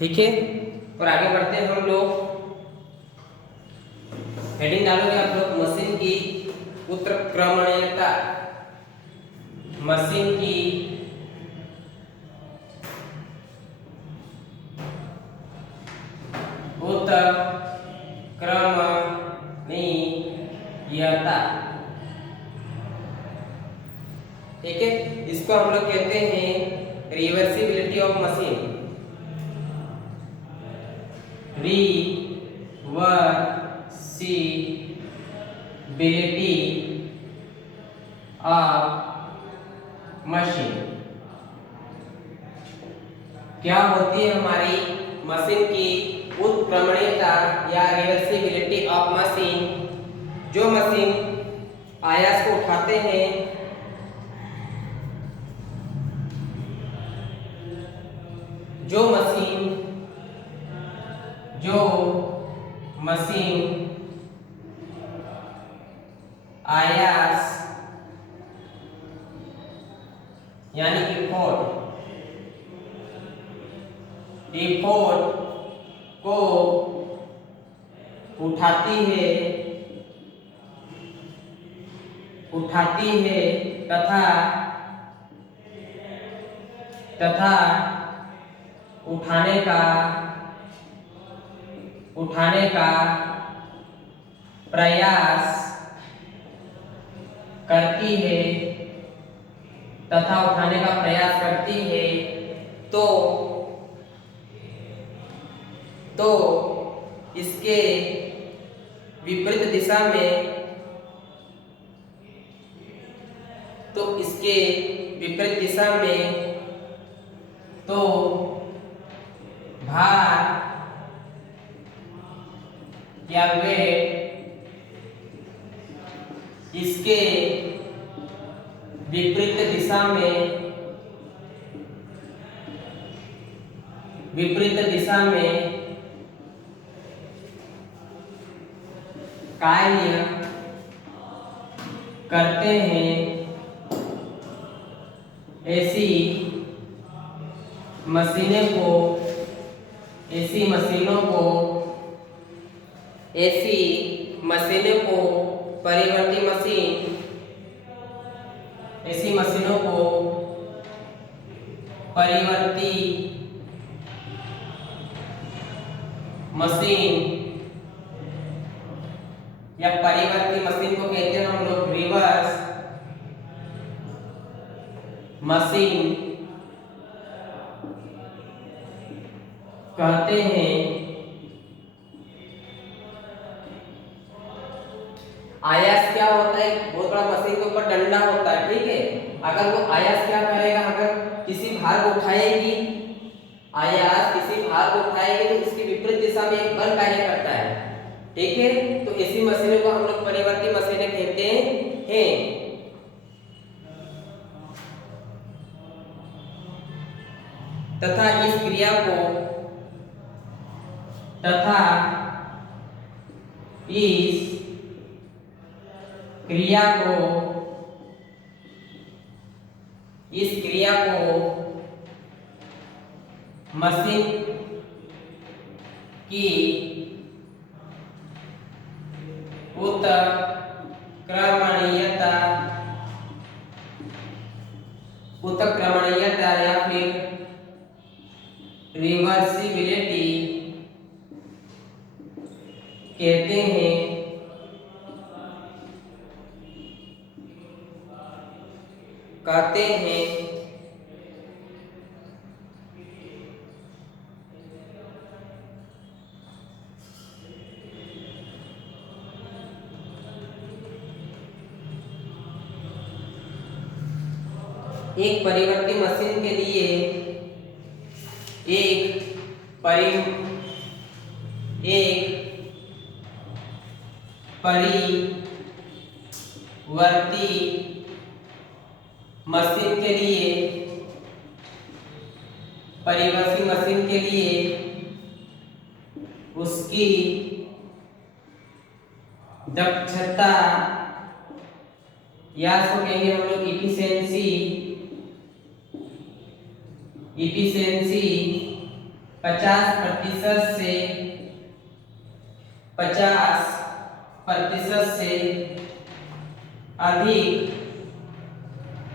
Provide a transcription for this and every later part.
ठीक है। और आगे बढ़ते हैं हम लोग। हेडिंग डालोगे आप लोग मशीन की उत्क्रमणीयता। मशीन की उत्क्रमणीयता। ठीक है, इसको हम लोग कहते हैं reversibility of machine. Reversibility of machine. क्या होती है हमारी मशीन की उत्क्रमणीयता या रिवर्सिबिलिटी ऑफ मशीन? जो मशीन आयास को उठाते हैं, जो मशीन आयास यानी इफोर्ट को उठाती है तथा उठाने का प्रयास करती है तो इसके विपरीत दिशा में तो भार या वेट इसके विपरीत दिशा में कार्य करते हैं। ऐसी मशीनों को परिवर्ती मशीन या परिवर्ती मशीन को कहते हैं हम लोग रिवर्स मशीन कहते हैं। आयास क्या होता है? बहुत बड़ा मशीन के ऊपर डंडा होता है, ठीक है। अगर वो आयास क्या करेगा, अगर किसी भार को उठाएगी, तो इसकी विपरीत दिशा में एक बल कार्य करता है, ठीक है। तो इसी मशीनों को हम लोग परिवर्ती मशीनें कहते हैं। तथा इस क्रिया को मशीन की उत्क्रमणीयता या फिर रिवर्सिबिलिटी कहते हैं। एक परिवर्ती मशीन के लिए एक परिवर्ती मशीन के लिए उसकी दक्षता या इसको कहेंगे हम लोग इफिशिएंसी 50% से 50% से अधिक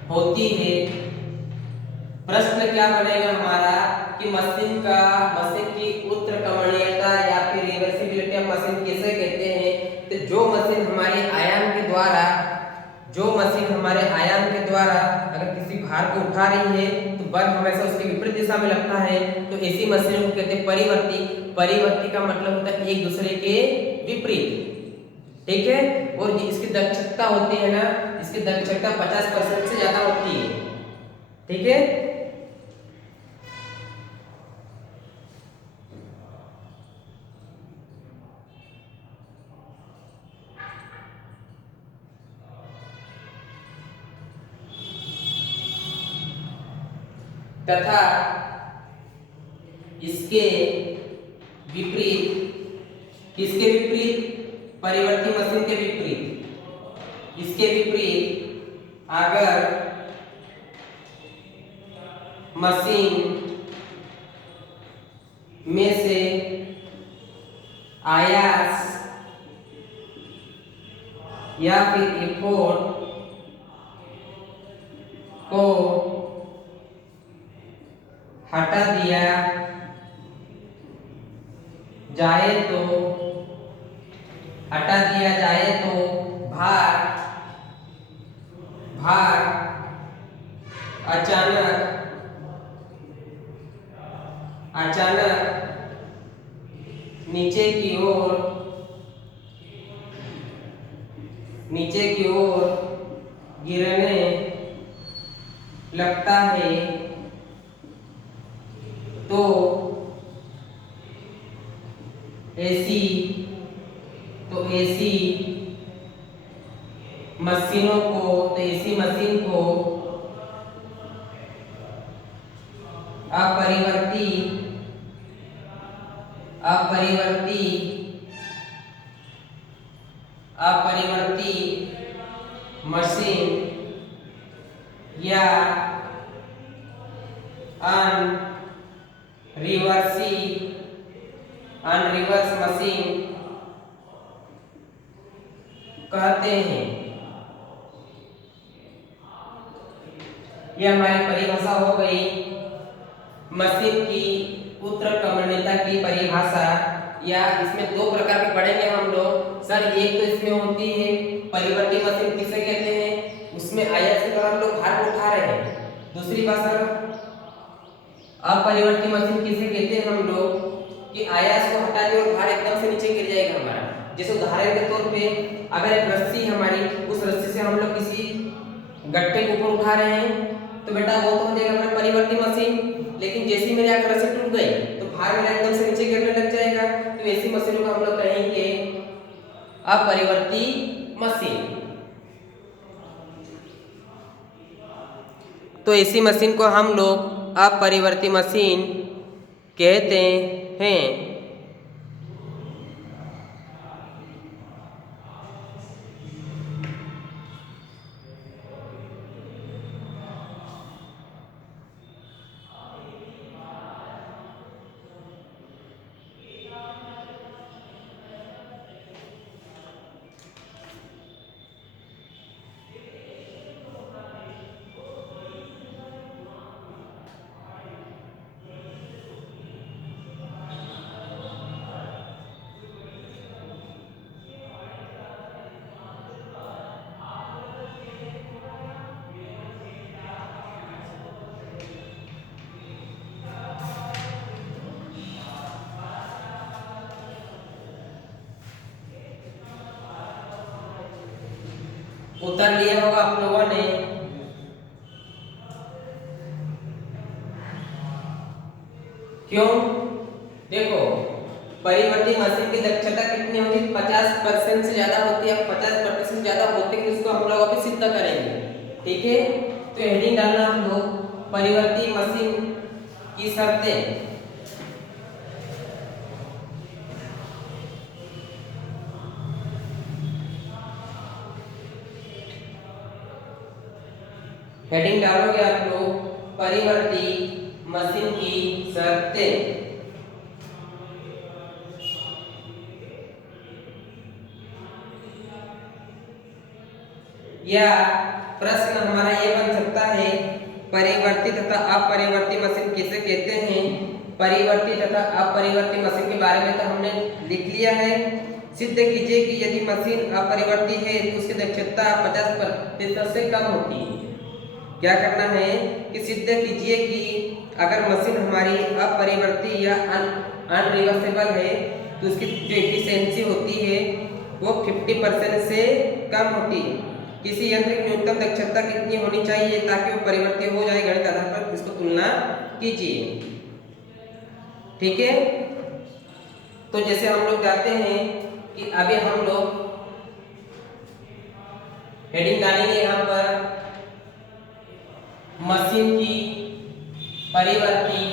होती है। प्रश्न क्या बनेगा हमारा कि मशीन की उत्क्रमणीयता या फिर रिवर्सिबिलिटी ऑफ मशीन किसे कहते हैं। तो जो मशीन हमारे आयाम के द्वारा अगर किसी भार को उठा रही है तो बल हमेशा उसके विपरीत दिशा में लगता है, तो ऐसी मशीन को कहते हैं परिवर्ती। परिवर्ती का मतलब होता है एक दूसरे के विपरीत, ठीक है। और इसकी दक्षता होती है ना, इसकी दक्षता 50% से ज्यादा होती है, ठीक है। तथा इसके विपरीत, किसके विपरीत, परिवर्ती मशीन के विपरीत, इसके विपरीत अगर मशीन में से आयास या फिर एफोर्ट को हटा दिया जाए तो भार अचानक नीचे की ओर गिरने लगता है। तो ऐसी मशीन को अपरिवर्ती मशीन या अनरिवर्स मशीन कहते हैं। यह हमारी परिभाषा हो गई मशीन की उत्क्रमणीयता की परिभाषा। या इसमें दो प्रकार के पढ़ेंगे हम लोग सर। एक तो इसमें होती है परिवर्ती मशीन किसे कहते हैं, उसमें आयास के द्वारा हम लोग भार को उठा रहे हैं। दूसरी बात सर अपरिवर्ती मशीन किसे कहते हैं हम लोग कि आयास को हटा दिया और भार एकदम से नीचे गिर जाएगा हमारा। जैसे उदाहरण के तौर पे अगर एक रस्सी हमारी, उस रस्सी से हम लोग किसी गट्टे को ऊपर उठा रहे हैं तो बेटा वो तो हो जाएगा हमारा परिवर्ती मशीन। लेकिन जैसे ही मेरे आकर रस्सी टूट गई तो भार मेरा एकदम से नीचे गिरने लग जाएगा। तो ऐसी मशीनों को हम लोग कहेंगे अपरिवर्ती मशीन। तो ऐसी मशीन को हम लोग अपरिवर्ती मशीन कहते हैं। उत्तर लिया होगा आप लोगों ने। क्यों? देखो परिवर्ती मशीन की दक्षता कितनी होती है, 50% से ज्यादा होती है। 50% ज्यादा होती है, इसको हम लोग अभी सिद्ध करेंगे, ठीक है। तो हेडिंग डालना हम लोग परिवर्ती मशीन की शर्तें। हेडिंग डालोगे आप लोग परिवर्ती मशीन की शर्तें। या प्रश्न हमारा ये बन सकता है, परिवर्ती तथा अपरिवर्ती मशीन किसे कहते हैं। परिवर्ती तथा अपरिवर्ती मशीन के बारे में तो हमने लिख लिया है। सिद्ध कीजिए कि यदि मशीन अपरिवर्ती है तो उसकी दक्षता 50% से कम होती है। क्या करना है कि सिद्ध कीजिए कि अगर मशीन हमारी अपरिवर्ती या अनरिवर्सेबल है तो उसकी जो एफिशिएंसी होती है वो 50% से कम होती है। किसी यंत्र की न्यूनतम दक्षता कितनी होनी चाहिए ताकि वो परिवर्ती हो जाए, गणित आधार पर इसको तुलना कीजिए। ठीक है, तो जैसे हम लोग जाते हैं कि अभी हम लोग हेडिंग डालेंगे यहाँ पर, मशीन की परिवर्ती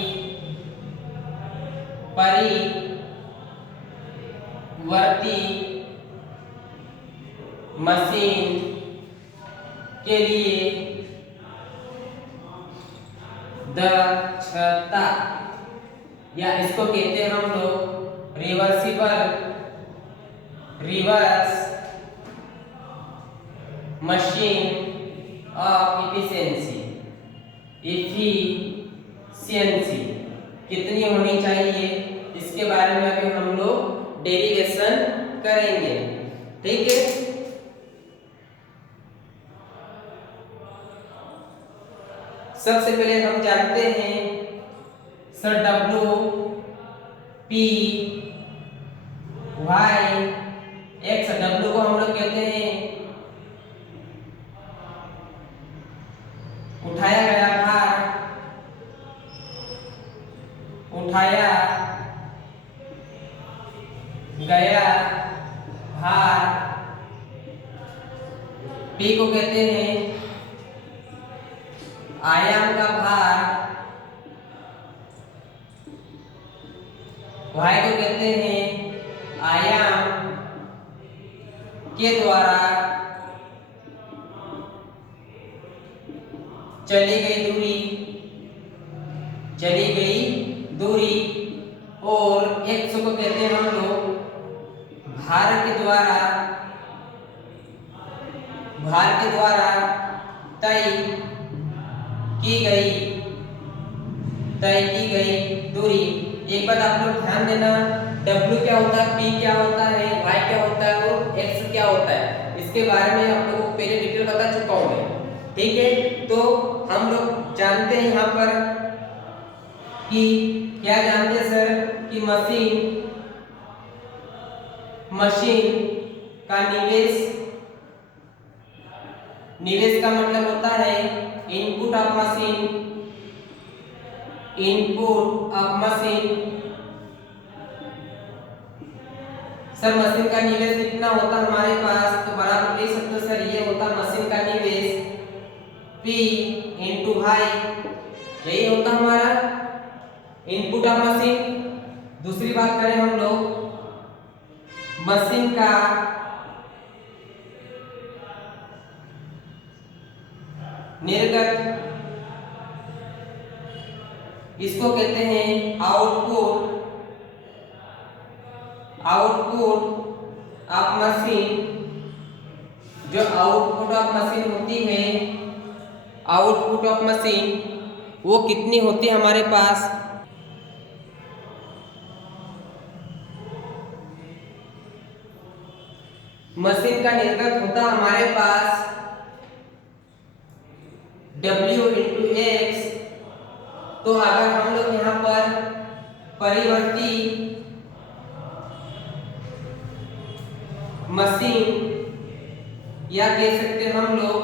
मशीन के लिए दक्षता, या इसको कहते हैं हम लोग रिवर्स मशीन ऑफ एफिशिएंसी कितनी होनी चाहिए, इसके बारे में अभी हम लोग डेरिवेशन करेंगे। ठीक है, सबसे पहले हम जानते हैं sir W P Y X। W को हम लोग कहते हैं उठाया गया भार, उठाया गया भार। P को कहते हैं आयाम का भार, Y को कहते हैं आयाम के द्वारा चली गई दूरी, और X को कहते हैं हम लोग भार के द्वारा तय की गई दूरी। एक बात आप लोग ध्यान देना, W क्या होता है, P क्या होता है, Y क्या होता है और X क्या होता है, इसके बारे में आप लोगों को पहले डिटेल बता चुका हूं मैं। ठीक है, तो हम लोग जानते हैं यहाँ पर कि क्या जानते हैं सर कि मशीन का निवेश का मतलब होता है input of machine. Sir machine का निवेश कितना होता है हमारे पास, तो बराबर लिख सकते हो सर, ये होता है मशीन का निवेश P इंटू हाई, यही होता हमारा इनपुट ऑफ मशीन। दूसरी बात करें हम लोग मशीन का निर्गत, इसको कहते हैं आउटपुट ऑफ मशीन। जो आउटपुट ऑफ मशीन होती है, आउटपुट ऑफ मशीन वो कितनी होती है हमारे पास, मशीन का निर्गत होता हमारे पास W इंटू एक्स। तो अगर हम लोग यहाँ पर परिवर्ती मशीन या कह सकते हैं हम लोग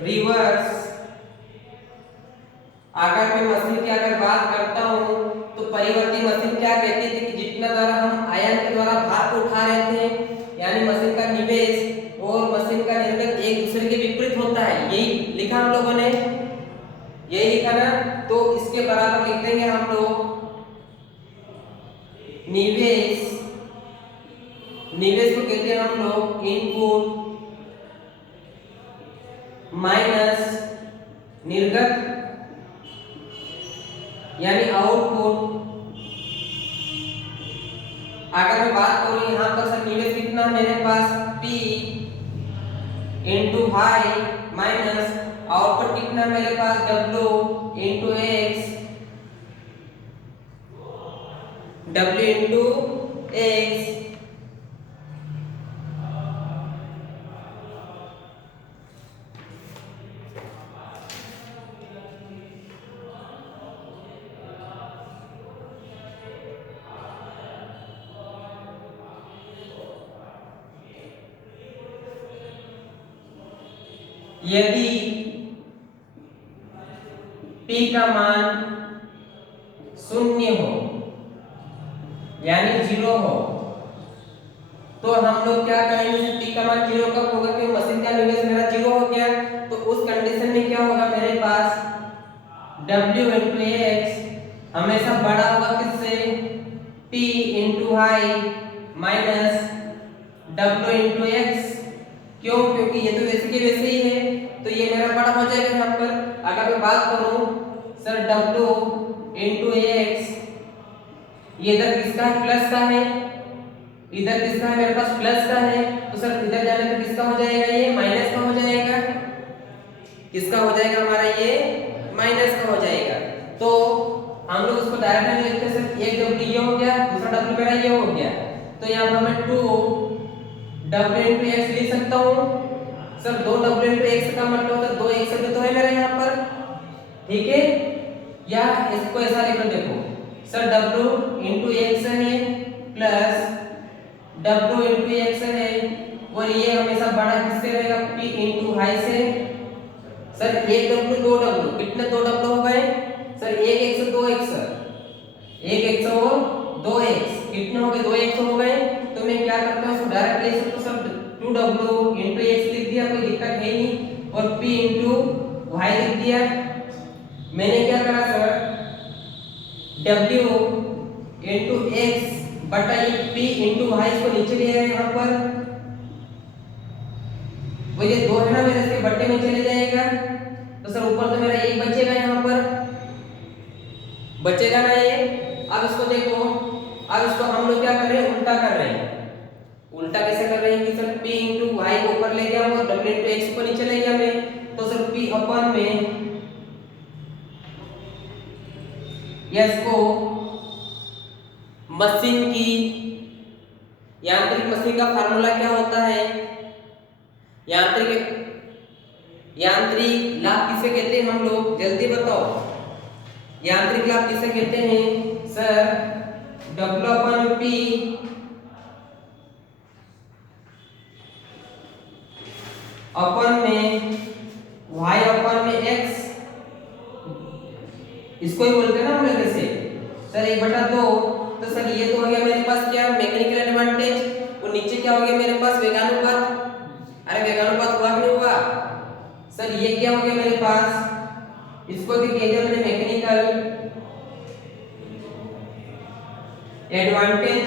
रिवर्स, अगर मैं मशीन की अगर बात करता हूँ तो परिवर्ती मशीन क्या कहती थी कि जितना द्वारा हम आयन के द्वारा भार को उठा रहे थे, यानी मशीन का निवेश और मशीन का निर्गत एक दूसरे के विपरीत होता है। यही लिखा हम लोगों ने, यही लिखा ना, तो इसके बराबर लिख देंगे हम लोग निवेश को कहते हैं हम लोग इनपुट माइनस निर्गत यानी आउटपुट। अगर मैं बात करूं यहाँ पर सर निवेश कितना मेरे पास P into Y minus output कितना मेरे पास W into X, W into X यदि P का मान शून्य हो यानी 0 हो तो हम लोग क्या करेंगे, P का मान 0 कब होगा कि मशीन का निवेश मेरा 0 हो गया, तो उस कंडीशन में क्या होगा मेरे पास W इंटू एक्स हमेशा बड़ा होगा किससे, P into Y minus W into X. क्यों, क्योंकि ये तो वैसे के वैसे ही है तो ये मेरा बड़ा हो जाएगा यहाँ पर। अगर मैं बात करूं सर W इंटू एक्स, ये इधर किसका है, प्लस का है, इधर किसका है मेरे पास प्लस का है, तो सर इधर जाने पर किसका हो जाएगा, ये माइनस का हो जाएगा। किसका हो जाएगा हमारा, ये माइनस का हो जाएगा। तो हम लोग उसको डायरेक्ट नहीं लिखते सर, एक W ये हो गया, दूसरा W मेरा ये हो गया, तो यहाँ पर मैं 2W इंटू एक्स लिख सकता हूँ। सर 2W इंटू एक्स का मतलब होता है 2 एक शब्द तो है मेरा यहाँ पर, ठीक है, या इसको ऐसा लिख लो, देखो सर W इंटू एक्स है प्लस W इंटू एक्स है, और ये हमेशा बड़ा किससे रहेगा, P इंटू वाई से। सर एक W 2W, कितने 2W हो गए सर, एक एक्स 2 एक्स, एक एक्स और 2 एक्स, कितने हो गए 2 एक्स हो गए। तो मैं क्या करता हूँ इसको डायरेक्ट ले सकता हूँ सर, 2W इंटू एक्स लिख दिया, कोई दिक्कत है नहीं, और P इंटू वाई लिख दिया। मैंने क्या करा सर, W इंटू एक्स बटा ये P इंटू वाई इसको नीचे ले आया यहाँ पर, वो ये 2 है ना मेरे, इसके बट्टे में चले जाएगा, तो सर ऊपर तो मेरा 1 बचेगा यहाँ पर, बचेगा ना ये। अब इसको देखो, अब इसको हम लोग क्या कर रहे हैं, उल्टा कर रहे हैं। उल्टा कैसे कर रहे हैं कि सर P इंटू वाई को ऊपर ले गया और W इंटू एक्स को नीचे ले गया मैं, तो सर P अपन में यस को मशीन की, यांत्रिक मशीन का फार्मूला क्या होता है, यांत्रिक लाभ किसे कहते हैं हम लोग, जल्दी बताओ, यांत्रिक लाभ किसे कहते हैं सर, W अपन P अपन में y अपन में x, इसको ही बोलते हैं ना हम लोग ऐसे सर 1/2। तो सर ये तो हो गया मेरे पास क्या, मैकेनिकल एडवांटेज, और नीचे क्या हो गया मेरे पास वेगानुपात। अरे वेगानुपात हुआ कि नहीं हुआ सर, ये क्या हो गया मेरे पास, इसको भी कह दिया मैंने मैकेनिकल एडवांटेज,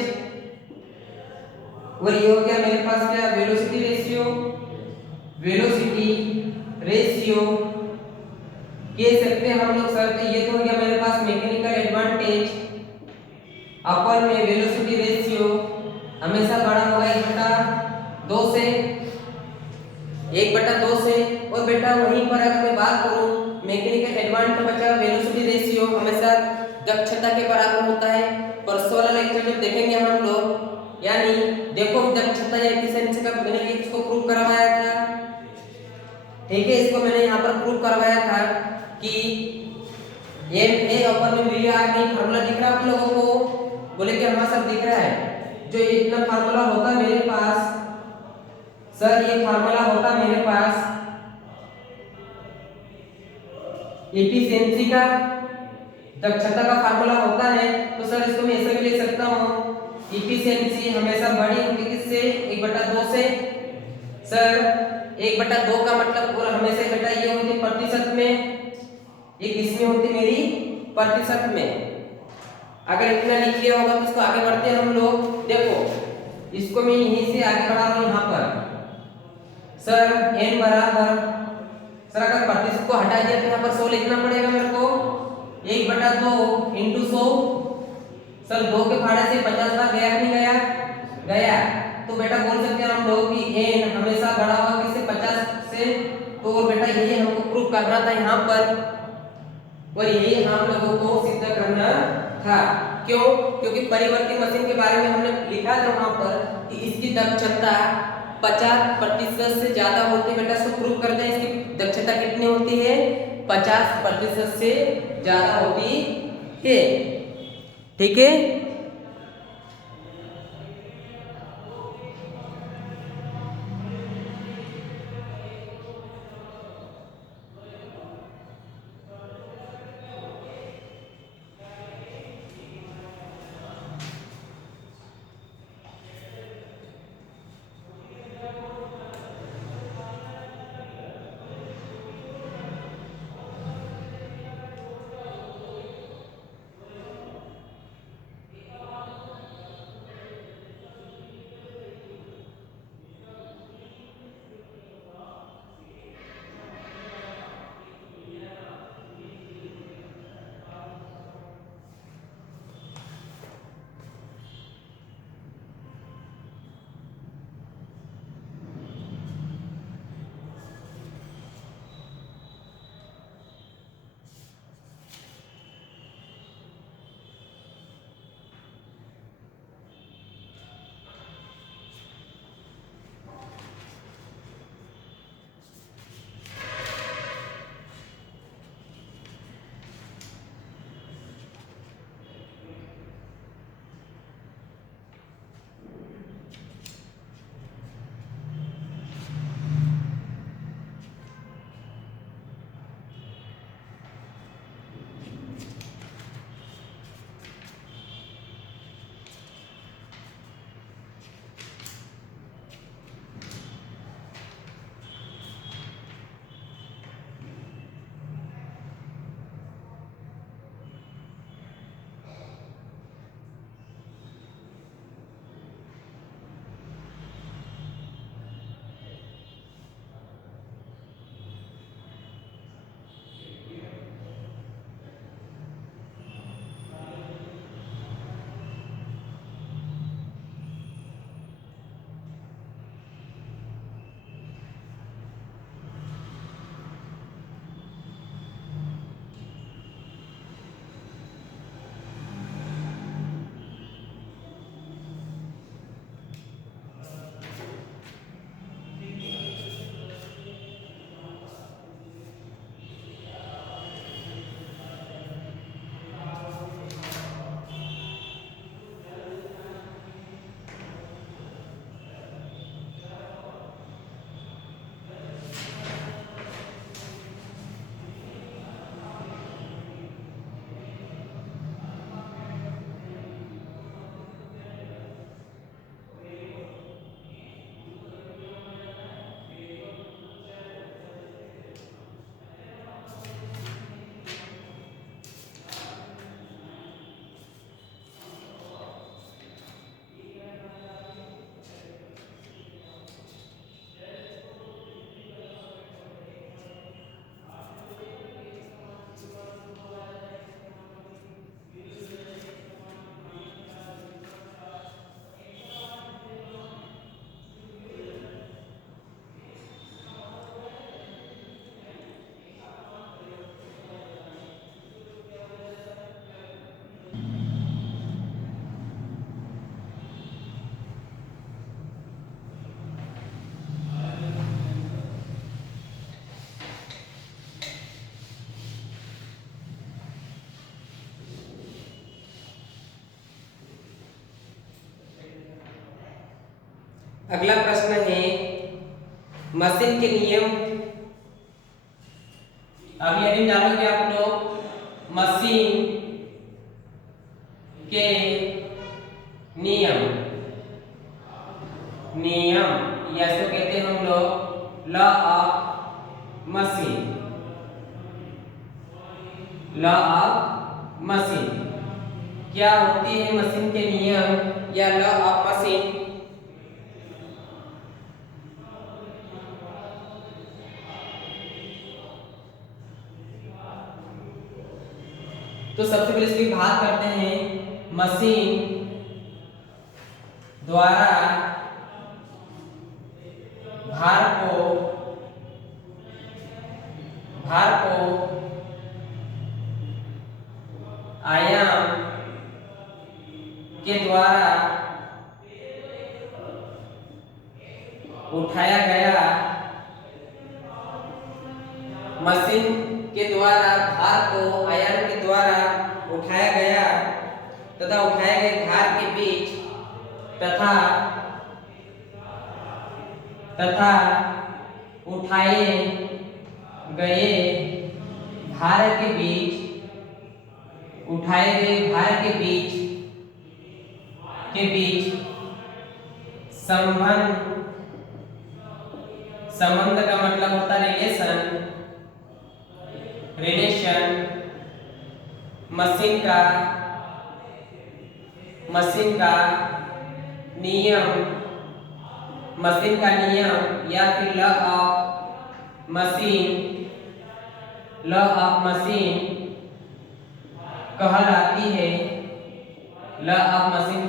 और ये हो गया मेरे पास क्या, वेलोसिटी रेशियो, वेलोसिटी रेशियो कह सकते हैं हम लोग सर। तो ये तो हो गया मेरे पास मैकेनिकल एडवांटेज, अपन में वेलोसिटी रेशियो हमेशा बड़ा होगा 1/2 से, 1/2 से। और बेटा वहीं पर अगर मैं बात करूं मैकेनिकल एडवांटेज बचा, वेलोसिटी रेशियो हमेशा दक्षता के बराबर होता है। परसों वाला लेक्चर जब देखेंगे हम लोग, यानी देखो दक्षता या एफिशिएंसी का मैंने इसको प्रूव करवाया था, ठीक है, इसको मैंने यहाँ पर प्रूव करवाया था कि MA अपन में VR नहीं, फार्मूला दिख रहा है आप लोगों को, बोले कि हमारा सब दिख रहा है, जो ये इतना फार्मूला होता मेरे पास सर, ये फार्मूला होता मेरे पास एफिशिएंसी का, दक्षता का फार्मूला होता है। तो सर इसको मैं ऐसे भी लिख सकता हूँ, एफिशिएंसी हमेशा बड़ी होगी किससे, 1/2 से। सर 1/2 का मतलब और हमेशा बेटा ये होती प्रतिशत में, ये किसमें होती मेरी प्रतिशत में। अगर इतना लिख लिया होगा तो इसको आगे बढ़ते हैं हम लोग। देखो इसको मैं यहीं से आगे बढ़ा रहा हूँ यहाँ पर सर, n बराबर, सर अगर प्रतिशत को हटा दिया तो यहाँ पर 100 लिखना पड़ेगा मेरे को, 1/2 इंटू 100। सर 2 के फाड़े से 50 बार गया कि नहीं गया, गया। तो बेटा बोल सकते हैं हम लोग कि n हमेशा बड़ा होगा किससे 50 से। तो और बेटा यही हमको प्रूफ करना था यहाँ पर और यही हम लोगों को सिद्ध करना था। क्यों? क्योंकि परिवर्ती मशीन के बारे में हमने लिखा था वहां पर कि इसकी दक्षता 50% से ज्यादा होती है। बेटा इसको प्रूव करते हैं, इसकी दक्षता कितनी होती है? 50% से ज्यादा होती है। ठीक है। अगला प्रश्न है मशीन के नियम। अब यदि डालोगे आप लोग मशीन के नियम, नियम या इसको कहते हैं हम लोग law of machine, law of machine. क्या होती है मशीन के नियम या लॉ ऑफ मशीन? तो सबसे पहले इसकी बात करते हैं मशीन द्वारा भार को आयाम के द्वारा उठाया गया, मशीन के द्वारा भार को आयाम के द्वारा उठाया गया तथा उठाए गए भार के बीच तथा उठाए गए भार के बीच संबंध का मतलब होता है रिलेशन मशीन का नियम या फिर लॉ ऑफ मशीन कहलाती है। लॉ ऑफ मशीन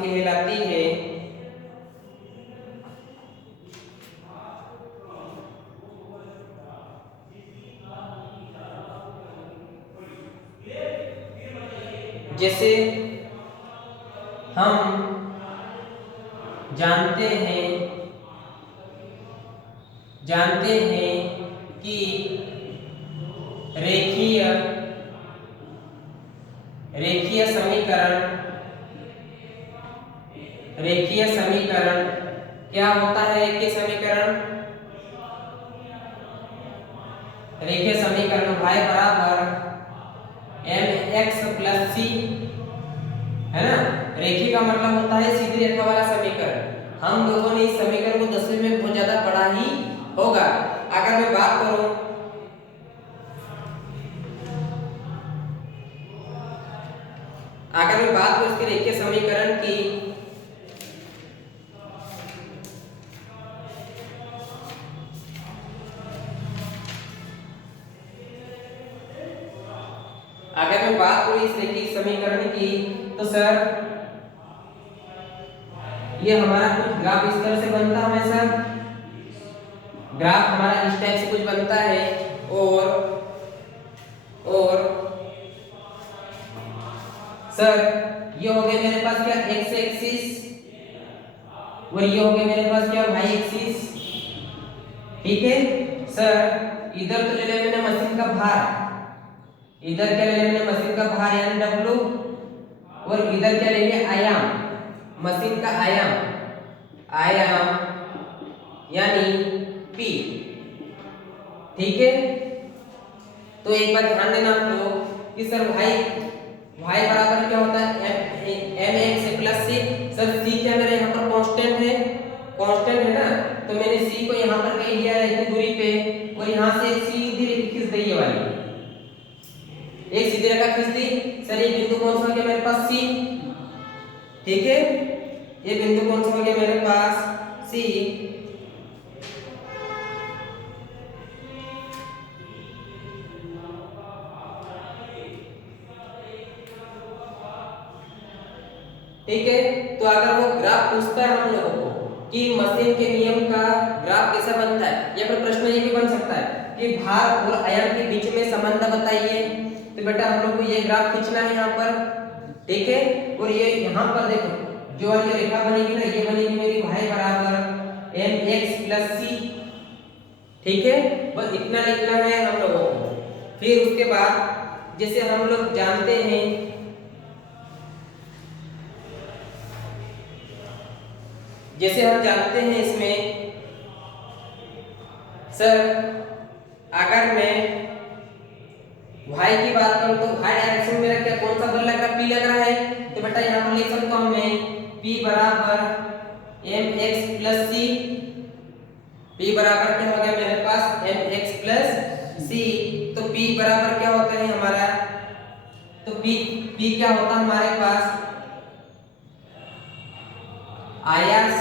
कहलाती है। जैसे हम जानते हैं कि रेखीय समीकरण क्या होता है? रेखीय समीकरण y बराबर mx प्लस c है ना। रेखीय का मतलब होता है सीधी रेखा वाला समीकरण। हम लोगों ने इस समीकरण को 10वीं में बहुत ज्यादा पढ़ा ही होगा। अगर मैं बात करूं इसके रेखीय समीकरण की, इस रेखीय समीकरण की, तो सर ये हमारा कुछ ग्राफ इस तरह से बनता है। हमेशा ग्राफ हमारा इस टाइप से कुछ बनता है और सर ये हो गया मेरे पास क्या x एक्सिस और ये हो गया मेरे पास क्या y एक्सिस। ठीक है सर, इधर तो ले लिया मैंने मशीन का भार, इधर क्या ले लिया मैंने मशीन का भार यानी W, और इधर क्या ले लिया आयाम, मशीन का आयाम यानी P। ठीक है, तो एक बात ध्यान देना आप लोग कि सर y बराबर क्या होता है mx plus c। Sir c क्या मेरे यहाँ पर कांस्टेंट है ना, तो मैंने c को यहाँ पर कहीं लिया है इतनी दूरी पे, और यहाँ से सीधी रेखा खींच दी, ये वाली एक सीधी रेखा खींच दी। सर ये बिंदु कौन सा हो गया मेरे पास c। ठीक है, ये बिंदु कौन सा हो गया मेरे पास c। ठीक है, तो अगर वो ग्राफ पूछता है हम लोगों को कि मशीन के नियम का ग्राफ कैसा बनता है, या फिर प्रश्न ये भी बन सकता है कि भार और आयाम के बीच में संबंध बताइए, तो बेटा हम लोग को ये ग्राफ खींचना है यहाँ पर। ठीक है, और ये यहाँ पर देखो जो वाली रेखा बनेगी ना, ये बनेगी मेरी y बराबर mx प्लस c। ठीक है, बस इतना लिखना है हम लोगों को। फिर उसके बाद जैसे हम लोग जानते हैं इसमें सर अगर मैं y की बात करूं तो y डायरेक्शन में मेरा क्या कौन सा बल लग रहा है? p लग रहा है। तो बेटा यहाँ पर लिख सकता हूं मैं p बराबर mx प्लस c। p बराबर क्या हो गया मेरे पास mx प्लस c। तो p बराबर क्या होता है हमारा, तो p क्या होता है हमारे पास आयास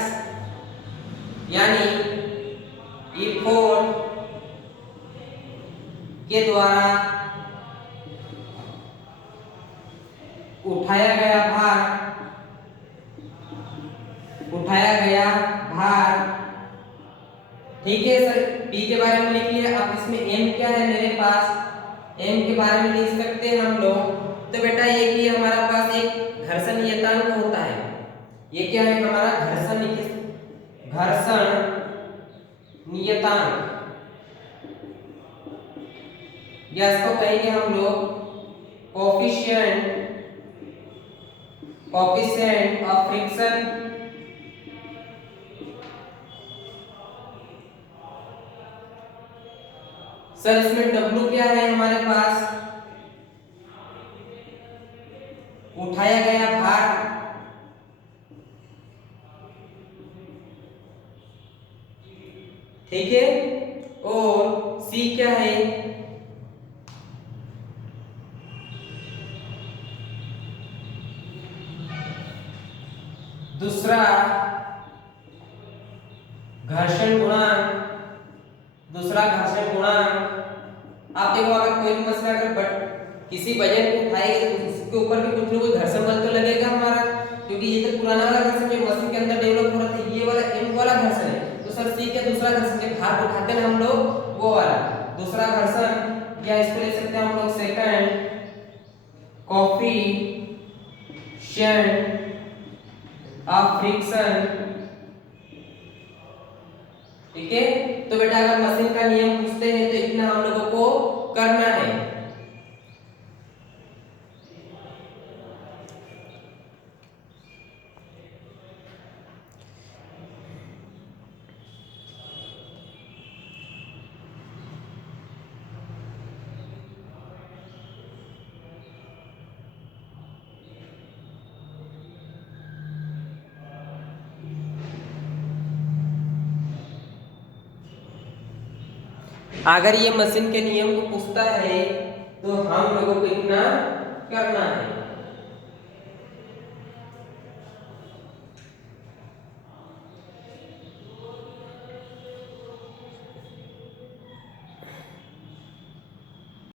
यानी इफोर्ट के द्वारा उठाया गया भार उठाया गया भार। ठीक है सर, P के बारे में लिख लिया। अब इसमें M क्या है मेरे पास, M के बारे में लिख सकते हैं हम लोग। तो बेटा ये कि हमारा पास एक घर्षण नियतांक होता है। ये क्या है हमारा घर्षण नियतांक, या इसको कहेंगे हम लोग कोफिशिएंट ऑफ फ्रिक्शन। सर इसमें W क्या है हमारे पास, उठाया गया भार। ठीक है, और C क्या है, दूसरा घर्षण गुणांक। आप देखो अगर कोई भी मशीन अगर किसी वजन को उठाएगी तो उसके ऊपर भी कुछ ना कुछ घर्षण बल तो लगेगा हमारा, क्योंकि ये तो पुराना वाला घर्षण जो मशीन के अंदर डेवलप हो रहा था, ये वाला M वाला घर्षण है। तो सर C के दूसरा घर्षण जो भार उठाते हैं हम लोग वो वाला दूसरा घर्षण, या इसको ले सकते हैं हम लोग सेकंड कोफिशिएंट ऑफ फ्रिक्शन। ठीक है, तो बेटा अगर मशीन का नियम पूछते हैं तो इतना हम लोगों को करना है। अगर ये मशीन के नियम को पूछता है तो हम लोगों को इतना करना है।